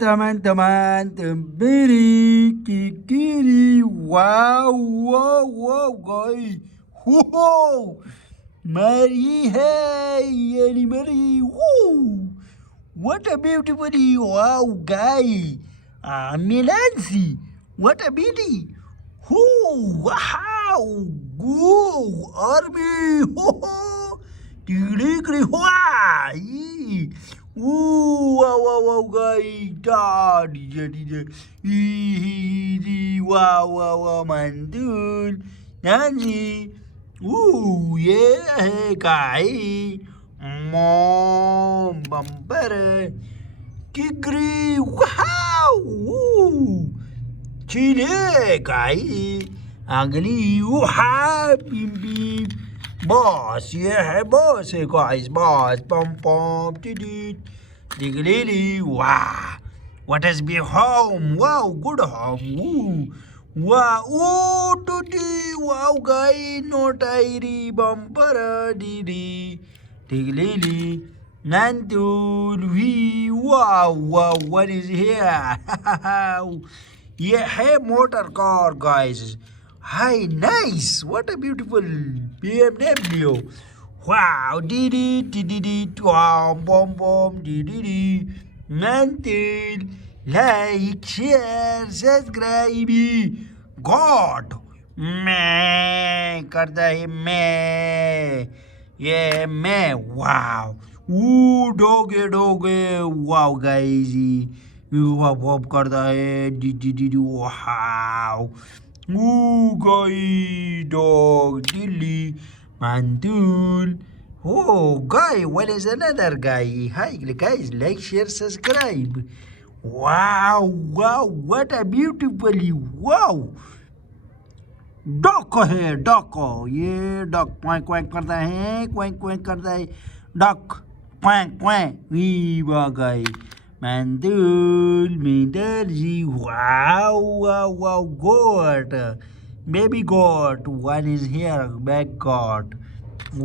teman-teman, tempiri, kikiri, wow, wow, wow, guys, wow, Mary, hey, Ellie Mary, woo, what a beautiful, wow, guy, Melancy, what a beauty, whoo, wow, go, Army, ho, tigri, why? Ooh, wow, wow, wow, guys, da, DJ, easy, wow, wow, wow, man, dude, Nancy, ooh, yeah, guy, mom, bumper, kikri, wow, ooh, chile, guy, ugly, wow, bim, bim. Boss, yeah, boss, hey guys, boss, pom pom, did diggly, wow. What has been home? Wow, good home. Ooh. Wow, oh, tutti, wow, guy, no tire, bumper, diddy, diggly, nantul, we, wow, wow, what is here? Yeah, hey, motor car, guys. Hi, nice. What a beautiful BMW. Wow, didi, wow, bom, bom, didi, mantle, like, share, subscribe. God, मैं करता है मैं ये मैं wow डोगे wow guys वाव करता है D wow guy dog dilly mantul. Oh, guy, what is another guy? Hi, guys, like, share, subscribe. Wow, wow, what a beautifully, wow. Dock है dock ये डॉक क्वैंक क्वैंक करता है क्वैंक क्वैंक करता है डॉक क्वैंक क्वैंक वी गई मंदुल मिंदर जी wow wow wow goat baby goat one is here back goat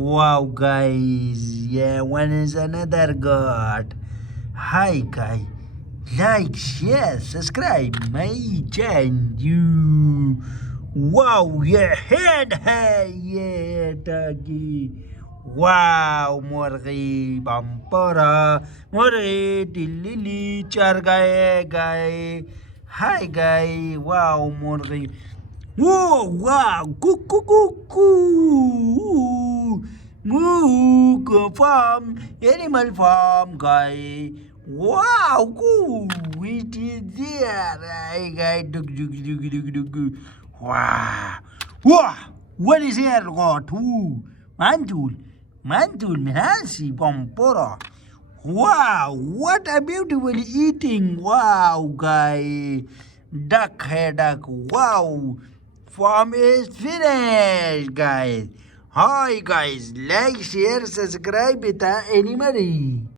wow guys yeah one is another goat hi guy like share subscribe my channel you wow yeah head hey yeah doggy wow मुर्गी बम्परा मुर्गी दिल्ली चर गए हाय गए wow मुर्गी whoa wow cuckoo moo farm animal farm guy wow it is there hey guy dug wow wow what is here got who mantul menasi pompora wow what a beautiful eating wow guy duck hai duck wow farm is finished guys hi guys like share subscribe with animal